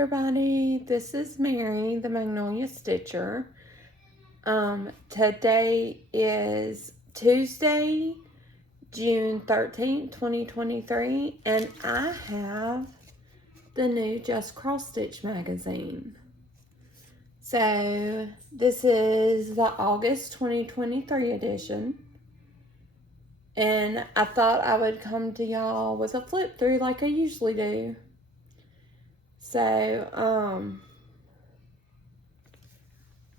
everybody, this is Mary, the Magnolia Stitcher. Today is Tuesday, June 13th, 2023, and I have the new Just Cross Stitch magazine. So, this is the August 2023 edition, and I thought I would come to y'all with a flip through like I usually do. So,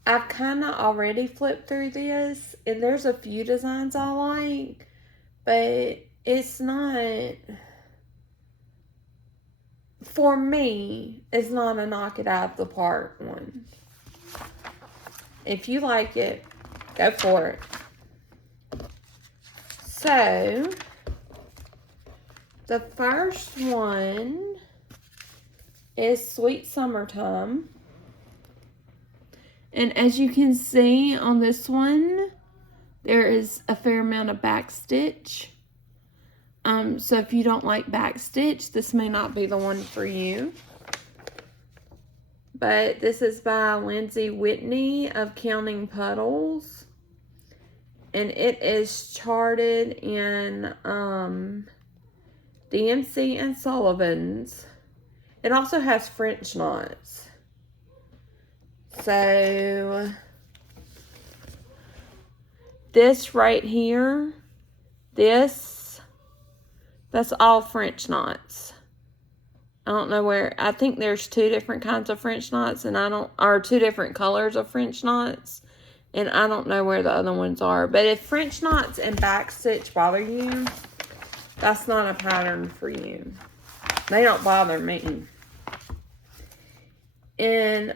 I've kind of already flipped through this, and there's a few designs I like, but it's not, for me, it's not a knock it out of the park one. If you like it, go for it. So, the first one is Sweet Summertime. And as you can see on this one, there is a fair amount of back stitch. So if you don't like back stitch, this may not be the one for you. But this is by Lindsay Whitney of Counting Puddles. And it is charted in DMC and Sullivan's. It also has French knots. So, this right here, that's all French knots. I don't know where, I think there's two different kinds of French knots, and or two different colors of French knots, and I don't know where the other ones are. But if French knots and back stitch bother you, that's not a pattern for you. They don't bother me. And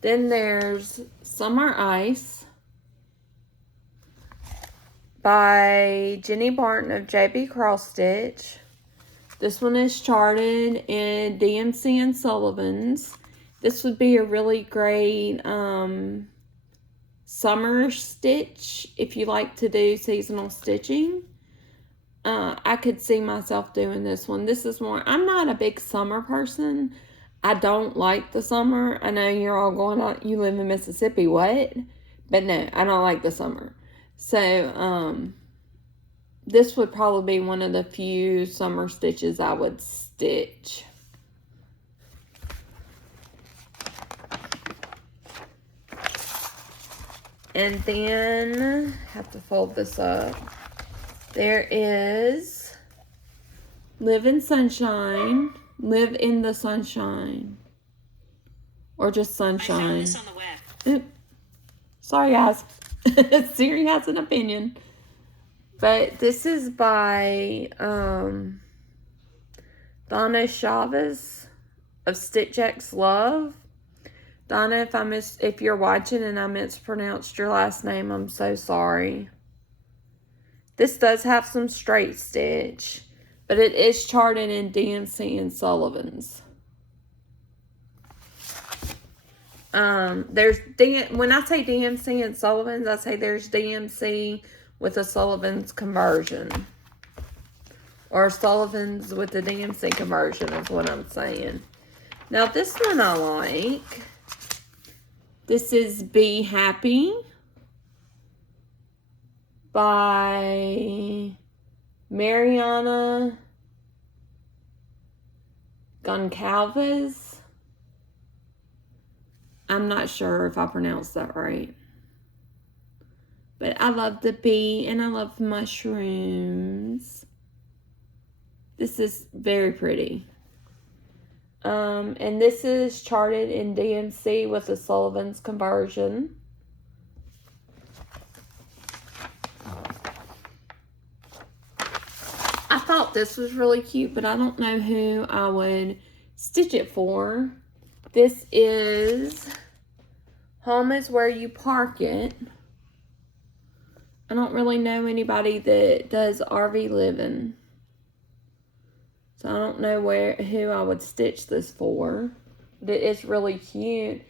then there's Summer Ice by Jenny Barton of JB Cross Stitch. This one is charted in DMC and Sullivan's. This would be a really great summer stitch if you like to do seasonal stitching. I could see myself doing this one. This is more, I'm not a big summer person. I don't like the summer. I know you're all going out, you live in Mississippi, what? But no, I don't like the summer. So, this would probably be one of the few summer stitches I would stitch. And then, have to fold this up. There is Live in Sunshine, Live in the Sunshine, or just Sunshine. I found this on the web. Oops. Sorry, guys. Siri has an opinion. But this is by Donna Chavez of Stitch X Love. Donna, if you're watching and I mispronounced your last name, I'm so sorry. This does have some straight stitch, but it is charted in DMC and Sullivan's. When I say DMC and Sullivan's, I say there's DMC with a Sullivan's conversion. Or Sullivan's with the DMC conversion is what I'm saying. Now this one I like. This is Be Happy by Mariana Goncalves. I'm not sure if I pronounced that right. But I love the bee and I love mushrooms. This is very pretty. And this is charted in DMC with a Sullivan's conversion. I thought this was really cute, but I don't know who I would stitch it for. This is Home is Where You Park It. I don't really know anybody that does RV living. So I don't know who I would stitch this for. But it is really cute.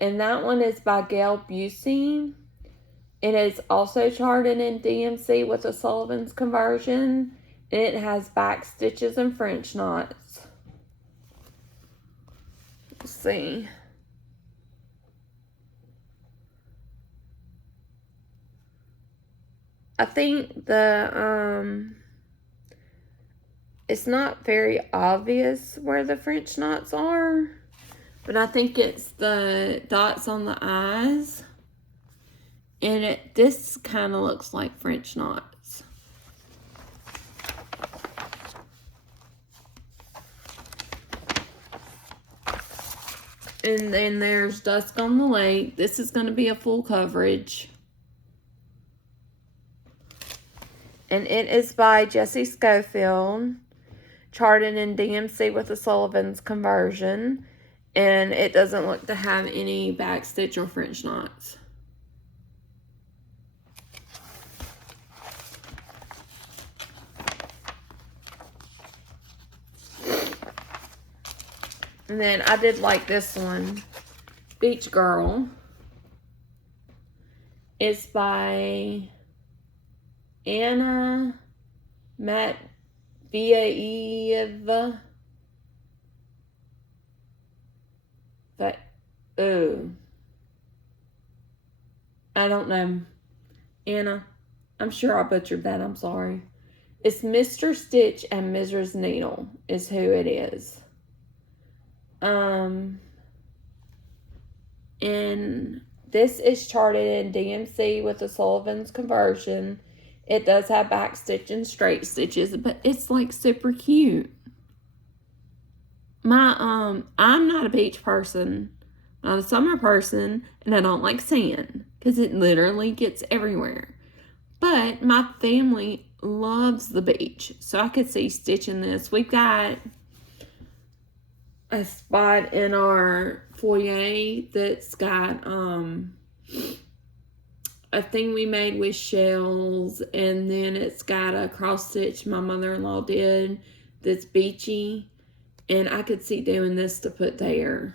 And that one is by Gail Busey. It is also charted in DMC with a Sullivan's conversion. And it has back stitches and French knots. see. I think it's not very obvious where the French knots are, but I think it's the dots on the eyes. And this kind of looks like French knots. And then there's Dusk on the Lake. This is going to be a full coverage. And it is by Jessie Schofield, charted in DMC with the Sullivan's conversion. And it doesn't look to have any backstitch or French knots. And then I did like this one, Beach Girl. It's by Anna Matveeva. But, ooh. I don't know. Anna, I'm sure I butchered that. I'm sorry. It's Mr. Stitch and Mrs. Needle is who it is. And this is charted in DMC with the Sullivan's conversion. It does have back stitch and straight stitches, but it's like super cute. I'm not a beach person, not a summer person, and I don't like sand because it literally gets everywhere. But my family loves the beach, so I could see stitching this. We've got a spot in our foyer that's got a thing we made with shells, and then it's got a cross stitch my mother-in-law did that's beachy, and I could see doing this to put there.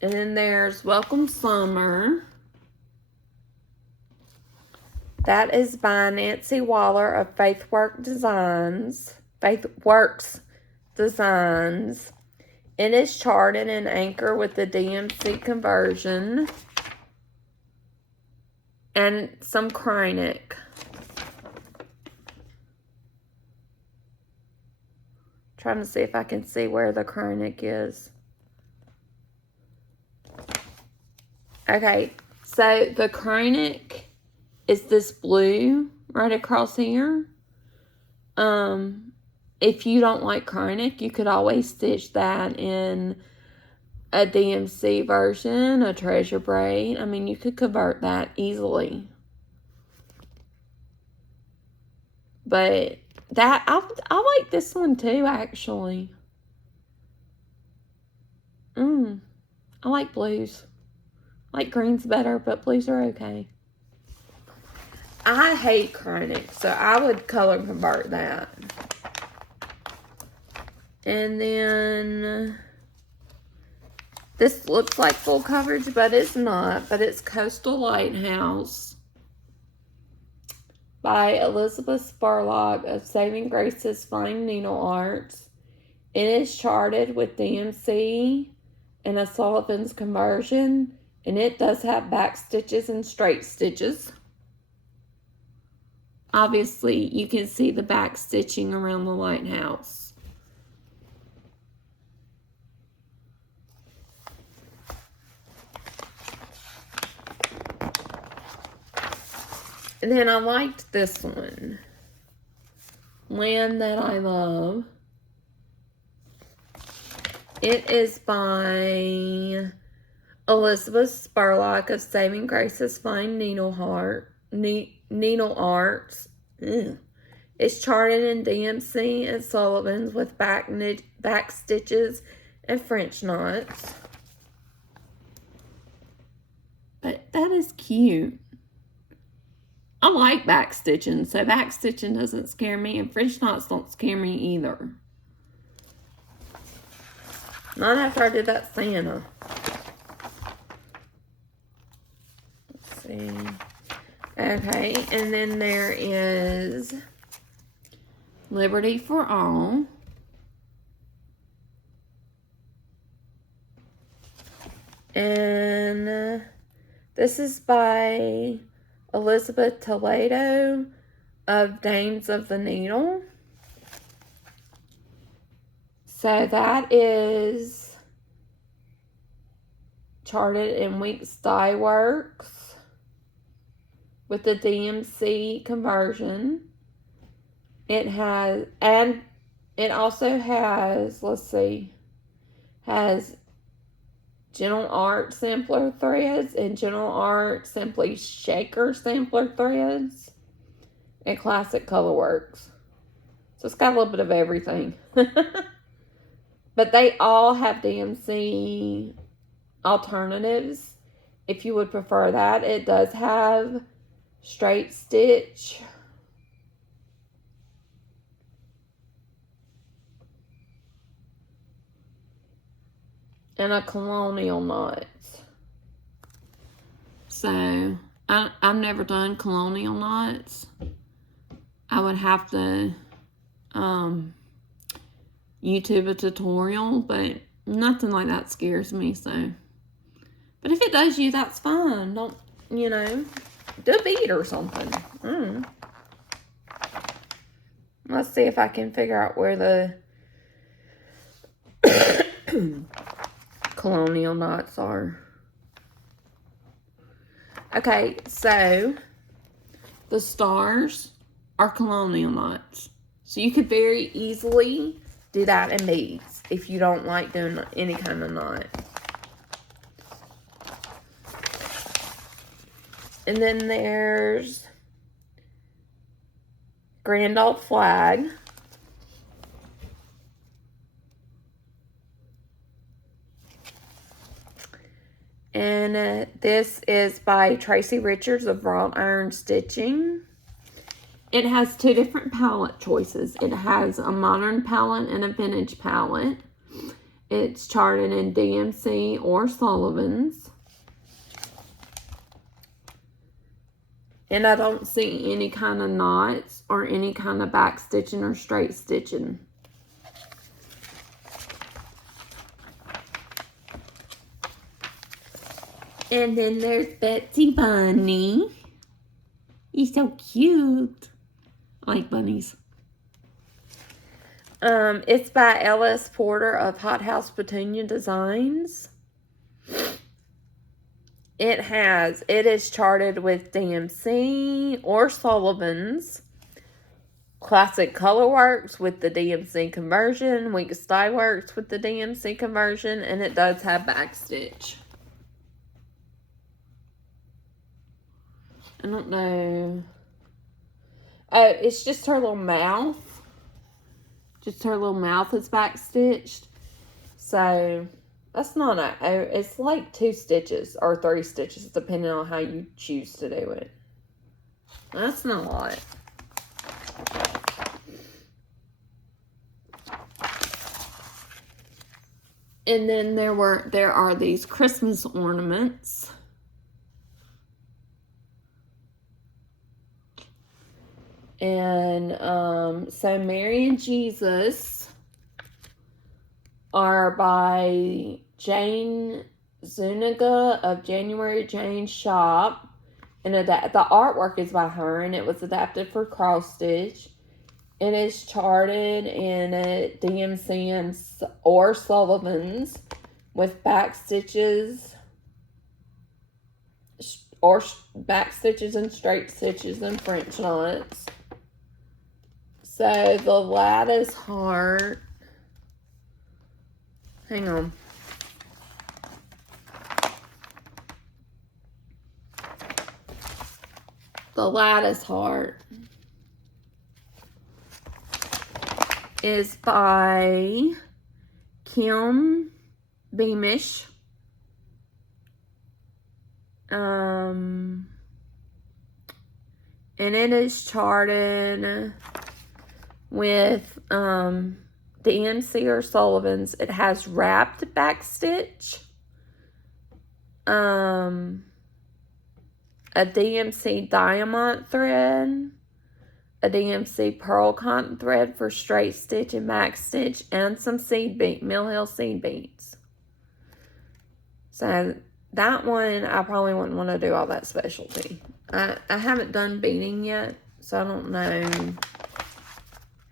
And then there's Welcome Summer. That is by Nancy Waller of Faithworks Designs. It is charted in Anchor with the DMC conversion. And some Cronic. Trying to see if I can see where the Cronic is. Okay, so the Cronic is this blue right across here. If you don't like Cronic, you could always stitch that in a DMC version, a treasure braid. I mean, you could convert that easily. But that I like this one too, actually. I like blues. I like greens better, but blues are okay. I hate Cronic, so I would color convert that. And then this looks like full coverage, but it's not. But it's Coastal Lighthouse by Elizabeth Spurlock of Saving Grace's Fine Needle Arts. It is charted with DMC and a Sullivan's conversion, and it does have back stitches and straight stitches. Obviously, you can see the back stitching around the lighthouse. And then I liked this one. Land That I Love. It is by Elizabeth Spurlock of Saving Grace's Fine Needle Arts. It's charted in DMC and Sullivan's with back stitches and French knots. But that is cute. I like back stitching, so back stitching doesn't scare me, and French knots don't scare me either. Not after I did that Santa. Let's see. Okay, and then there is Liberty for All. And this is by Elizabeth Toledo of Dames of the Needle. So that is charted in Weeks Dye Works with the DMC conversion. It has, and it also has, let's see, has Gentle Art sampler threads and Gentle Art Simply Shaker sampler threads and Classic Colorworks. So it's got a little bit of everything. But they all have DMC alternatives if you would prefer that. It does have straight stitch. And a colonial knot. So, I've never done colonial knots. I would have to YouTube a tutorial, but nothing like that scares me, so. But if it does you, that's fine. Don't, you know, do a bead or something. Let's see if I can figure out where the colonial knots are. Okay, so the stars are colonial knots. So you could very easily do that in beads if you don't like doing any kind of knot. And then there's Grand Old Flag. And this is by Tracy Richards of Wrought Iron Stitching. It has two different palette choices. It has a modern palette and a vintage palette. It's charted in DMC or Sullivan's. And I don't see any kind of knots or any kind of back stitching or straight stitching. And then there's Betsy Bunny. He's so cute. I like bunnies. It's by Ellis Porter of Hot House Petunia Designs. It is charted with DMC or Sullivan's. Classic Colorworks with the DMC conversion. Weeks Dye Works with the DMC conversion. And it does have backstitch. I don't know. Oh, it's just her little mouth. Just her little mouth is backstitched. So, that's not it's like 2 stitches or 3 stitches, depending on how you choose to do it. That's not a lot. And then there are these Christmas ornaments. And so Mary and Jesus are by Jane Zuniga of January Jane's Shop. And the artwork is by her, and it was adapted for cross stitch. It is charted in a DMC or Sullivan's with back stitches or back stitches and straight stitches and French knots. So the Lattice Heart, hang on. The Lattice Heart is by Kim Beamish. And it is charted with DMC or Sullivan's. It has wrapped back stitch. a DMC diamond thread, a DMC pearl cotton thread for straight stitch and back stitch, and some seed bead, Mill Hill seed beads. So that one, I probably wouldn't want to do all that specialty. I haven't done beading yet, so I don't know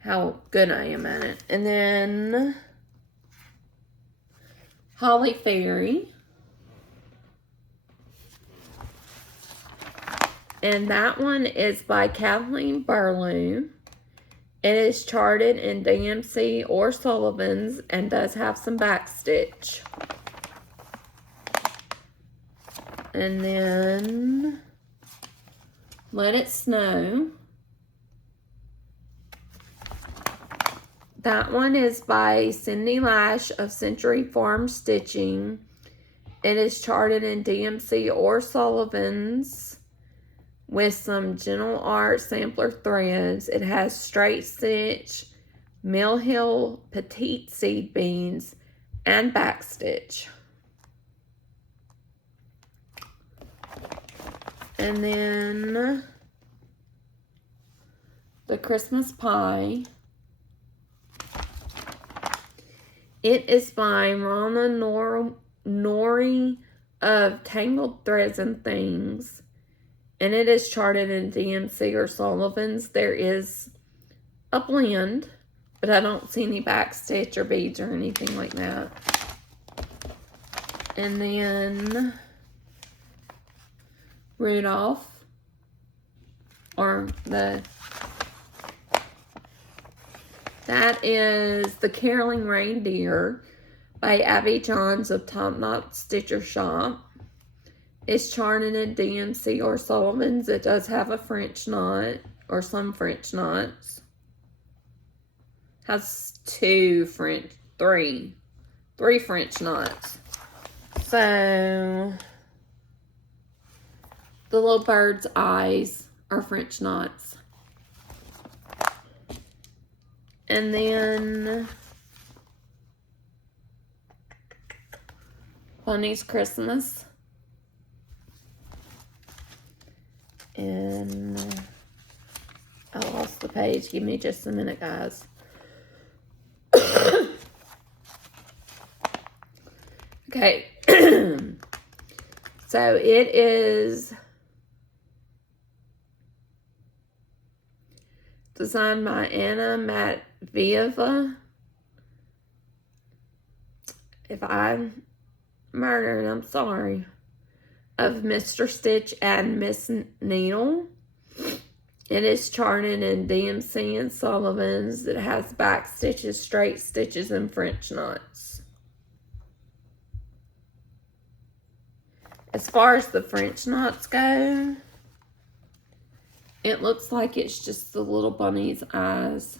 how good I am at it. And then Holly Fairy. And that one is by Kathleen Burlew. It is charted in DMC or Sullivan's and does have some back stitch. And then Let It Snow. That one is by Cindy Lash of Century Farm Stitching. It is charted in DMC or Sullivan's with some Gentle Art sampler threads. It has straight stitch, Mill Hill petite seed beads, and back stitch. And then the Christmas Pie. It is by Rana Nori of Tangled Threads and Things. And it is charted in DMC or Sullivan's. There is a blend, but I don't see any back stitch or beads or anything like that. And then Rudolph, or that is the Caroling Reindeer by Abby Johns of Top Knot Stitcher Shop. It's charted in DMC or Sullivan's. It does have a French knot, or some French knots. Has three French knots. So the little bird's eyes are French knots. And then Bunny's Christmas. And I lost the page. Give me just a minute, guys. Okay. So it is designed by Anna Matvieva. If I murdered, I'm sorry. Of Mr. Stitch and Miss Needle. It is charted in DMC and Sullivan's. It has back stitches, straight stitches, and French knots. As far as the French knots go, it looks like it's just the little bunny's eyes.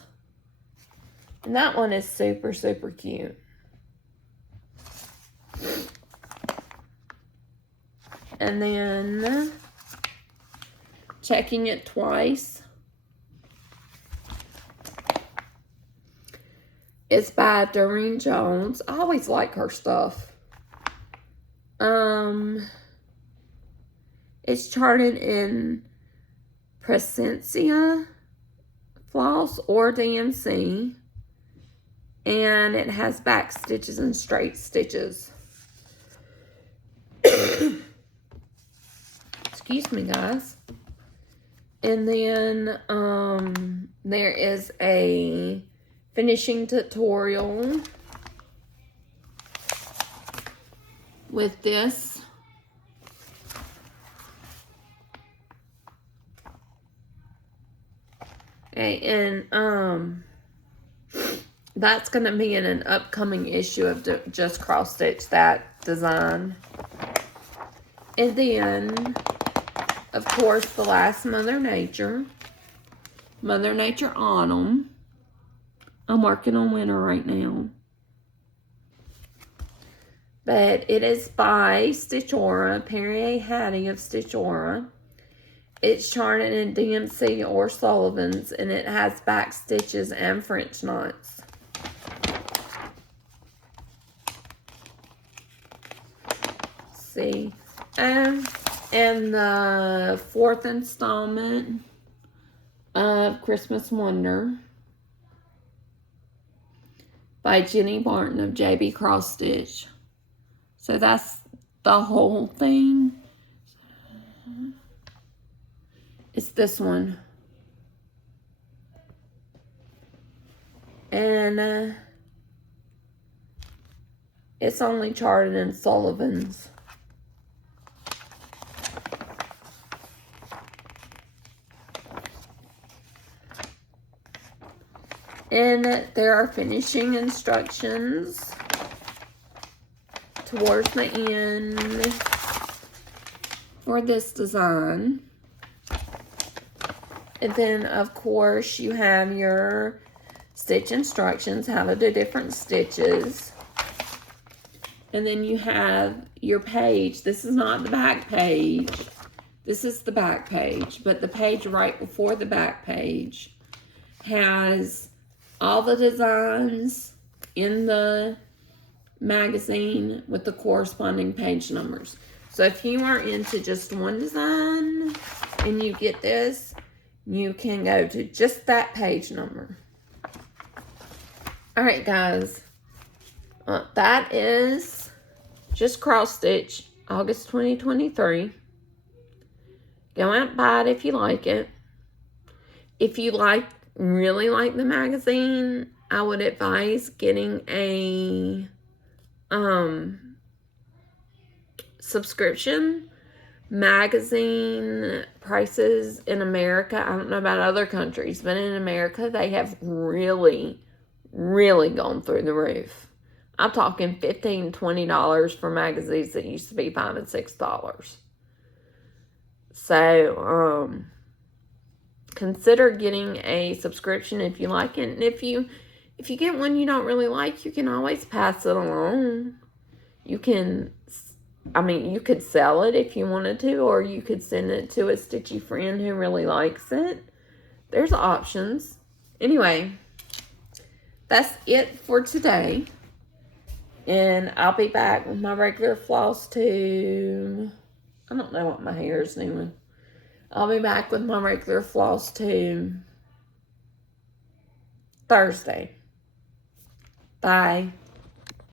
And that one is super, super cute. And then Checking It Twice. It's by Doreen Jones. I always like her stuff. It's charted in Presencia floss or DMC. And it has back stitches and straight stitches. Excuse me, guys. And then there is a finishing tutorial with this. Okay, and that's going to be in an upcoming issue of Just Cross Stitch that design. And then, of course, the last Mother Nature Autumn. I'm working on winter right now. But it is by Stitchora, Perrier Hattie of Stitchora. It's charted in DMC or Sullivan's, and it has back stitches and French knots. See, And the 4th installment of Christmas Wonder by Jenny Barton of JB Cross Stitch. So that's the whole thing. It's this one. And it's only charted in Sullivan's. And there are finishing instructions towards the end for this design. And then, of course, you have your stitch instructions, how to do different stitches. And then you have your page. This is not the back page. This is the back page. But the page right before the back page has all the designs in the magazine with the corresponding page numbers. So if you are into just one design and you get this, you can go to just that page number. Alright guys, that is just cross stitch August 2023. Go out and buy it if you like it. If you really like the magazine, I would advise getting a subscription. Magazine prices in America, I don't know about other countries, but in America they have really gone through the roof. I'm talking $15, $20 for magazines that used to be $5 and $6. So consider getting a subscription if you like it. And if you get one you don't really like, you can always pass it along. You can, you could sell it if you wanted to, or you could send it to a stitchy friend who really likes it. There's options. Anyway, that's it for today. And I'll be back with my regular Flosstube. I don't know what my hair is doing. I'll be back with my regular Flosstube Thursday. Bye.